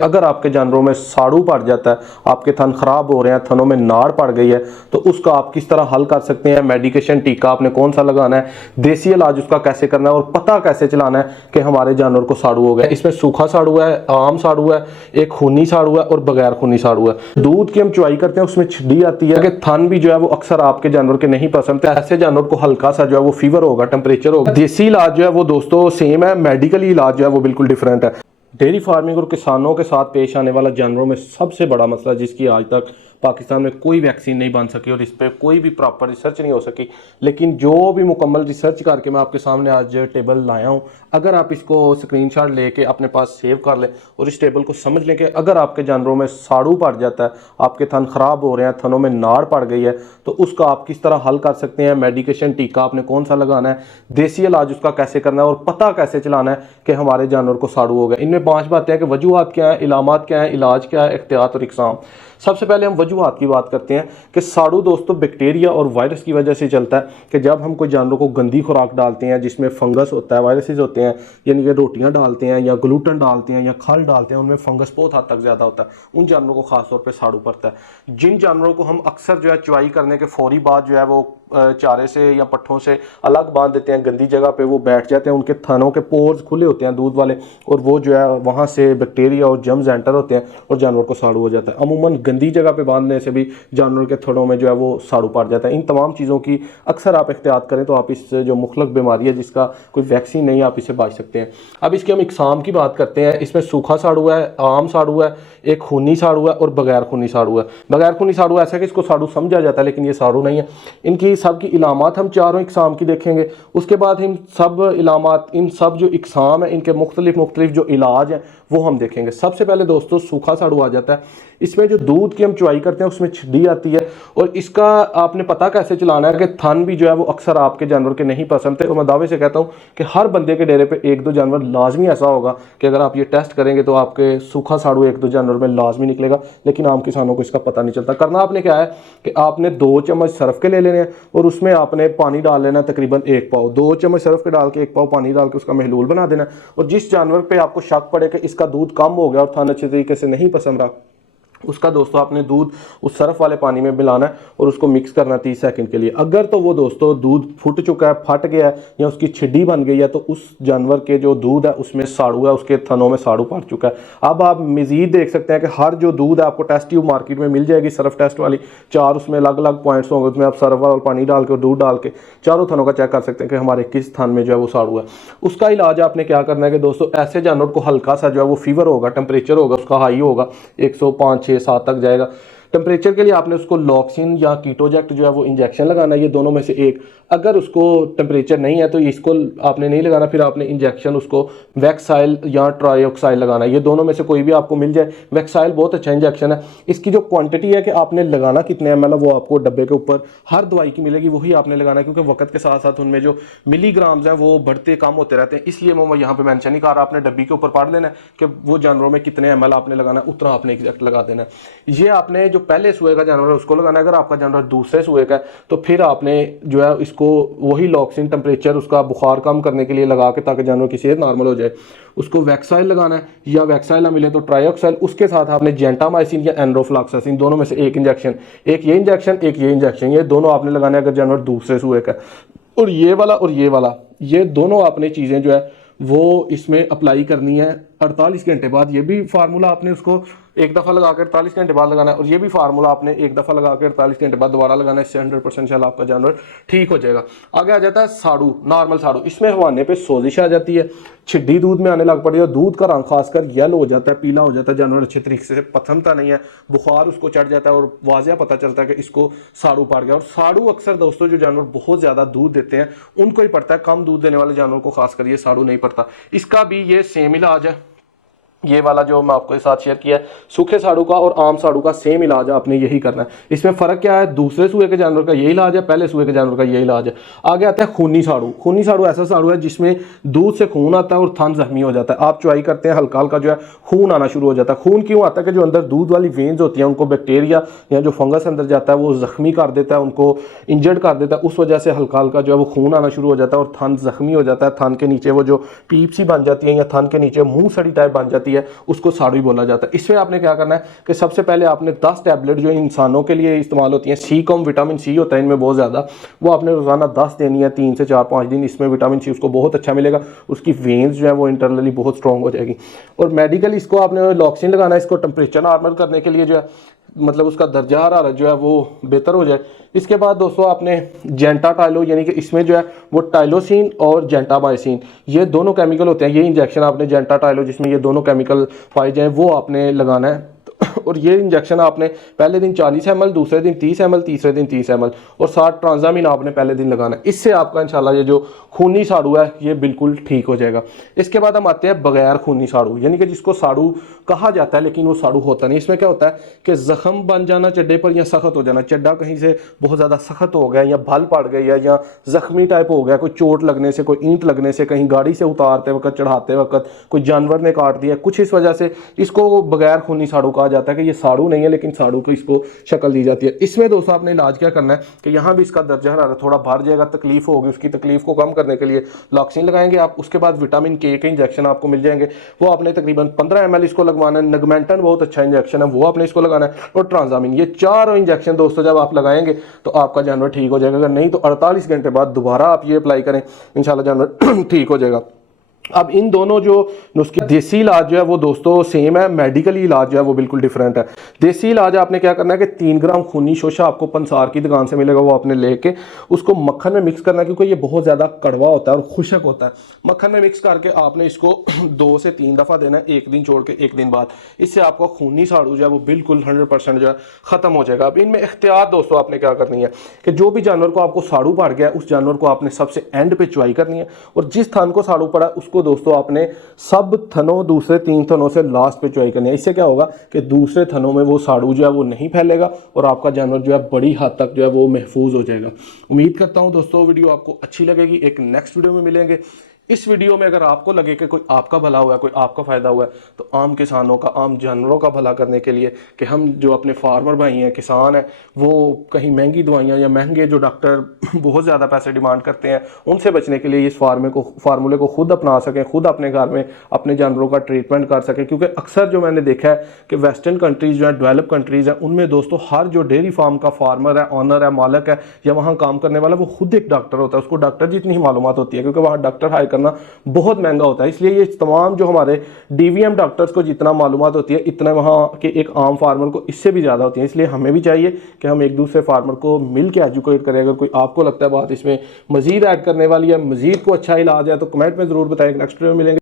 अगर आपके जानवरों में साड़ू पड़ जाता है, आपके थन खराब हो रहे हैं, थनों में नाड़ पड़ गई है, तो उसका आप किस तरह हल कर सकते हैं। मेडिकेशन टीका आपने कौन सा लगाना है, देसी इलाज उसका कैसे करना है और पता कैसे चलाना है कि हमारे जानवर को साड़ू हो गया। इसमें सूखा साड़ू है, आम साड़ू है, एक खूनी साड़ू है और बगैर खूनी साड़ू है। दूध की हम चुवाई करते हैं, उसमें छिड्डी आती है कि थन भी जो है वो अक्सर आपके जानवर के नहीं पसंद है। ऐसे जानवर को हल्का सा जो है वो फीवर होगा, टेम्परेचर होगा। देसी इलाज जो है वो दोस्तों सेम है, मेडिकल इलाज जो है वो बिल्कुल डिफरेंट है। डेयरी फार्मिंग और किसानों के साथ पेश आने वाला जानवरों में सबसे बड़ा मसला, जिसकी आज तक पाकिस्तान में कोई वैक्सीन नहीं बन सकी और इस पर कोई भी प्रॉपर रिसर्च नहीं हो सकी, लेकिन जो भी मुकम्मल रिसर्च करके मैं आपके सामने आज टेबल लाया हूँ, अगर आप इसको स्क्रीनशॉट लेके अपने पास सेव कर लें और इस टेबल को समझ लें कि अगर आपके जानवरों में साड़ू पड़ जाता है, आपके थन खराब हो रहे हैं, थनों में नाड़ पड़ गई है, तो उसका आप किस तरह हल कर सकते हैं। मेडिकेशन टीका आपने कौन सा लगाना है, देसी इलाज उसका कैसे करना है और पता कैसे चलाना है कि हमारे जानवर को साड़ू हो गया। इनमें 5 बातें हैं कि वजूहात क्या है, इलामात क्या है, इलाज क्या है, एहतियात और इकसाम। सबसे पहले हम वजूहात की बात करते हैं कि साड़ू दोस्तों बैक्टीरिया और वायरस की वजह से चलता है कि जब हम कोई जानवरों को गंदी खुराक डालते हैं जिसमें फंगस होता है, वायरसेस होते हैं, यानी कि रोटियां डालते हैं या ग्लूटन डालते हैं या खल डालते हैं, उनमें फंगस बहुत हद तक ज़्यादा होता है, उन जानवरों को खासतौर पर साड़ू पड़ता है। जिन जानवरों को हम अक्सर जो है चुवाई करने के फौरी बाद जो है वो चारे से या पट्ठों से अलग बांध देते हैं, गंदी जगह पे वो बैठ जाते हैं, उनके थनों के पोर्स खुले होते हैं दूध वाले, और वो जो है वहाँ से बैक्टीरिया और जर्म्स एंटर होते हैं और जानवर को साड़ू हो जाता है। अमूमन गंदी जगह पे बांधने से भी जानवर के थनों में जो है वो साड़ू पड़ जाता है। इन तमाम चीज़ों की अक्सर आप एहतियात करें तो आप इस जो मुखलक बीमारी है जिसका कोई वैक्सीन नहीं, आप इसे बच सकते हैं। अब इसके हम इकसाम की बात करते हैं। इसमें सूखा साड़ू है, आम साड़ू है, एक खूनी साड़ू है और बगैर खूनी साड़ू है। बगैर खूनी साड़ू ऐसा है कि इसको साड़ू समझा जाता है लेकिन ये साड़ू नहीं है। इनकी सब की इलामात हम चारों इकसाम की देखेंगे, उसके बाद हम सब इलामात, इन सब जो इकसाम है इनके मुख्तलिफ जो इलाज हैं वो हम देखेंगे। सबसे पहले दोस्तों सूखा साड़ू आ जाता है। इसमें जो दूध की हम चुवाई करते हैं उसमें छिड्डी आती है और इसका आपने पता कैसे चलाना है कि थन भी जो है वो अक्सर आपके जानवर के नहीं पसंद थे। और मैं दावे से कहता हूँ कि हर बंदे के डेरे पे 1-2 जानवर लाजमी ऐसा होगा कि अगर आप ये टेस्ट करेंगे तो आपके सूखा साड़ू 1-2 जानवर में लाजमी निकलेगा, लेकिन आम किसानों को इसका पता नहीं चलता। करना आपने क्या है कि आपने 2 चम्मच सरफ के ले लेने हैं और उसमें आपने पानी डाल लेना तकरीबन 1 पाव। 2 चम्मच सरफ के डाल के 1 पाव पानी डाल के उसका महलूल बना देना। और जिस जानवर पे आपको शक पड़े कि इसका दूध कम हो गया और थन अच्छे तरीके से नहीं पसंद रहा, उसका दोस्तों आपने दूध उस सरफ वाले पानी में मिलाना है और उसको मिक्स करना 30 सेकंड के लिए। अगर तो वो दोस्तों दूध फूट चुका है, फट गया है या उसकी छिड्डी बन गई है, तो उस जानवर के जो दूध है उसमें साड़ू है, उसके थनों में साड़ू पड़ चुका है। अब आप मजीद देख सकते हैं कि हर जो दूध है आपको टेस्ट ट्यूब मार्केट में मिल जाएगी, सरफ टेस्ट वाली, 4 उसमें अलग अलग पॉइंट्स होंगे, उसमें आप सरफ वाला पानी डाल के और दूध डाल के चारों थनों का चेक कर सकते हैं कि हमारे किस थन में जो है वो साड़ू है। उसका इलाज आपने क्या करना है कि दोस्तों ऐसे जानवर को हल्का सा जो है वो फीवर होगा, टेम्परेचर होगा उसका हाई होगा, 105, 6, 7 तक जाएगा टेम्परेचर के लिए, आपने उसको लॉक्सिन या कीटोजेक्ट जो है वो इंजेक्शन लगाना है, ये दोनों में से एक। अगर उसको टेम्परेचर नहीं है तो इसको आपने नहीं लगाना, फिर आपने इंजेक्शन उसको वैक्साइल या ट्रायोक्साइल लगाना है, ये दोनों में से कोई भी आपको मिल जाए। वैक्साइल बहुत अच्छा इंजेक्शन है। इसकी जो क्वांटिटी है कि आपने लगाना कितने ml, वो आपको डब्बे के ऊपर हर दवाई की मिलेगी, वही आपने लगाना है, क्योंकि वक्त के साथ साथ उनमें जो मिलीग्राम्स हैं वो बढ़ते कम होते रहते हैं, इसलिए मैं यहाँ पे मेंशन नहीं कर रहा। आपने डब्बी के ऊपर पढ़ लेना है कि वो जानवरों में कितने ml आपने लगाना है, उतना आपने एग्जैक्ट लगा देना है। ये आपने जो पहले सुए का जानवर है उसको लगाना है। अगर आपका जानवर दूसरे सुए का है तो फिर आपने जो है इसको वही लॉक्सिन टेम्परेचर उसका बुखार कम करने के लिए लगा के, ताकि जानवर की सेहत नॉर्मल हो जाए, उसको वैक्साइल लगाना है, या वैक्साइल ना मिले तो ट्रायोक्साइल। उसके साथ आपने जेंटामाइसिन या एनरोफ्लॉक्सासिन, दोनों में से एक इंजेक्शन, एक ये इंजेक्शन एक ये इंजेक्शन, ये दोनों आपने लगाना है अगर जानवर दूसरे सुए का। और ये वाला ये दोनों आपने चीज़ें जो है वो इसमें अप्लाई करनी है 48 घंटे बाद। ये भी फार्मूला आपने उसको एक दफ़ा लगा कर 48 घंटे बाद लगाना है, और ये भी फार्मूला आपने एक दफ़ा लगा कर 48 घंटे बाद दोबारा लगाना है। इससे 100% शायद आपका जानवर ठीक हो जाएगा। आगे आ जाता है साड़ू, नॉर्मल साड़ू। इसमें हवाने पे सोजिश आ जाती है, छिड्डी दूध में आने लग पड़ी है, दूध का रंग खासकर येलो हो जाता है, पीला हो जाता है, जानवर अच्छे तरीके से पथमता नहीं है, बुखार उसको चढ़ जाता है और वाजिया पता चलता है कि इसको साड़ू पड़ गया। और साड़ू अक्सर दोस्तों जो जानवर बहुत ज़्यादा दूध देते हैं उनको ही पड़ता है, कम दूध देने वाले जानवर को खासकर ये साड़ू नहीं पड़ता। इसका भी ये सेम इलाज है, ये वाला जो मैं आपको साथ शेयर किया है, सूखे साड़ू का और आम साड़ू का सेम इलाज है, आपने यही करना है। इसमें फ़र्क क्या है, दूसरे सूए के जानवर का ये इलाज है, पहले सूए के जानवर का ये इलाज है। आगे आता है खूनी साड़ू। खूनी साड़ू ऐसा साड़ू है जिसमें दूध से खून आता है और थन जख्मी हो जाता है। आप चुवाई करते हैं, हल्का हल्का जो है खून आना शुरू हो जाता है। खून क्यों आता है कि जो अंदर दूध वाली वेन्स होती हैं उनको बैक्टीरिया या जो फंगस अंदर जाता है वो जख्मी कर देता है, उनको इंजर्ड कर देता है, उस वजह से हल्का हल्का जो है वो खून आना शुरू हो जाता है और थन जख्मी हो जाता है। थन के नीचे वो जो पीप सी बन जाती है या थन के नीचे मुँह सड़ी टाइप बन जाती है, जाती है उसको साड़ू बोला जाता है। इसमें आपने क्या करना है कि सबसे पहले आपने 10 टैबलेट जो इंसानों के लिए इस्तेमाल होती हैं, सी कॉम विटामिन सी होता है इनमें बहुत ज़्यादा, वो आपने रोज़ाना 10 देनी है 3 से 4-5 दिन। इसमें विटामिन सी उसको बहुत अच्छा मिलेगा, उसकी वेन्स जो है वो इंटरनली बहुत स्ट्रॉन्ग हो जाएगी। और मेडिकली इसको आपने लॉक्सिन लगाना है, इसको टेम्परेचर नॉर्मल करने के लिए जो है, मतलब उसका दर्जा हरारत जो है वो बेहतर हो जाए। इसके बाद दोस्तों आपने जेंटाटाइलो, यानी कि इसमें जो है वो टाइलोसिन और जेंटामाइसिन ये दोनों केमिकल होते हैं। ये इंजेक्शन आपने जेंटाटाइलो जिसमें ये दोनों केमिकल पाए जाए वो आपने लगाना है। और ये इंजेक्शन आपने पहले दिन 40 ml, दूसरे दिन 30 ml, तीसरे दिन 30 ml और 60 ट्रांजामिन आपने पहले दिन लगाना है। इससे आपका इंशाल्लाह ये जो खूनी साड़ू है ये बिल्कुल ठीक हो जाएगा। इसके बाद हम आते हैं बगैर खूनी साड़ू, यानी कि जिसको साड़ू कहा जाता है लेकिन वो साड़ू होता नहीं। इसमें क्या होता है कि जख्म बन जाना चड्डे पर या सख्त हो जाना, चड्डा कहीं से बहुत ज़्यादा सख्त हो गया या भल पड़ गई या जख्मी टाइप हो गया, कोई चोट लगने से, कोई ईंट लगने से, कहीं गाड़ी से उतारते वक्त, चढ़ाते वक्त कोई जानवर ने काट दिया, कुछ इस वजह से इसको बगैर खूनी साड़ू कहा जाता है कि ये साड़ू नहीं है लेकिन साड़ू को इसको शक्ल दी जाती है। इसमें दोस्तों आपने इलाज क्या करना है कि यहाँ भी इसका दर्जा हरारत थोड़ा बढ़ जाएगा, तकलीफ होगी, उसकी तकलीफ को कम करने के लिए लॉक्सिन लगाएंगे आप। उसके बाद विटामिन के इंजेक्शन आपको मिल जाएंगे, वो आपने तकरीबन 15 ml इसको लगवाना है। नगमेंटन बहुत अच्छा इंजेक्शन है, वो आपने इसको लगाना है। और ट्रांजामिन, ये चारों इंजेक्शन दोस्तों जब आप लगाएंगे तो आपका जानवर ठीक हो जाएगा। अगर नहीं तो 48 घंटे बाद दोबारा आप ये अप्लाई करें, इंशाल्लाह जानवर ठीक हो जाएगा। अब इन दोनों जो नुस्खे, देसी इलाज जो है वो दोस्तों सेम है, मेडिकली इलाज जो है वो बिल्कुल डिफरेंट है। देसी इलाज आपने क्या करना है कि 3 ग्राम खूनी शोशा आपको पंसार की दुकान से मिलेगा, वो आपने लेके उसको मक्खन में मिक्स करना है, क्योंकि ये बहुत ज़्यादा कड़वा होता है और खुशक होता है। मक्खन में मिक्स करके आपने इसको 2 से 3 दफ़ा देना है, एक दिन छोड़ के एक दिन बाद। इससे आपका खूनी साड़ू जो है वो बिल्कुल 100% जो है ख़त्म हो जाएगा। अब इनमें एहतियात दोस्तों आपने क्या करनी है कि जो भी जानवर को आपको साड़ू पड़ गया उस जानवर को आपने सबसे एंड पे चुवाई करनी है, और जिस थन को साड़ू पड़ा उसको दोस्तों आपने सब थनों, दूसरे 3 थनों से लास्ट पे चुवाई करनी है। इससे क्या होगा कि दूसरे थनों में वो साड़ू जो है वो नहीं फैलेगा और आपका जानवर जो है बड़ी हद तक जो है वो महफूज हो जाएगा। उम्मीद करता हूं दोस्तों वीडियो आपको अच्छी लगेगी। एक नेक्स्ट वीडियो में मिलेंगे। इस वीडियो में अगर आपको लगे कि कोई आपका भला हुआ है, कोई आपका फ़ायदा हुआ है, तो आम किसानों का, आम जानवरों का भला करने के लिए कि हम जो अपने फार्मर भाई हैं, किसान हैं, वो कहीं महंगी दवाइयाँ या महंगे जो डॉक्टर बहुत ज़्यादा पैसे डिमांड करते हैं उनसे बचने के लिए इस फार्मूले को खुद अपना सकें, खुद अपने घर में अपने जानवरों का ट्रीटमेंट कर सकें। क्योंकि अक्सर जो मैंने देखा है कि वेस्टर्न कंट्रीज़ जो है, डेवलप कंट्रीज़ हैं, उनमें दोस्तों हर जो डेयरी फार्म का फार्मर है, ऑनर है, मालक है या वहाँ काम करने वाला, वो खुद एक डॉक्टर होता है। उसको डॉक्टर जितनी ही मालूमात होती है, क्योंकि वहाँ डॉक्टर हायर करना बहुत महंगा होता है। इसलिए ये तमाम जो हमारे डीवीएम डॉक्टर्स को जितना मालूमात होती है, इतना वहाँ के एक आम फार्मर को इससे भी ज़्यादा होती है। इसलिए हमें भी चाहिए कि हम एक दूसरे फार्मर को मिल के एजुकेट करें। अगर कोई आपको लगता है बात इसमें मजीद ऐड करने वाली है, मजीद को अच्छा इलाज है, तो कमेंट में ज़रूर बताएं। नेक्स्ट वीडियो में मिलेंगे।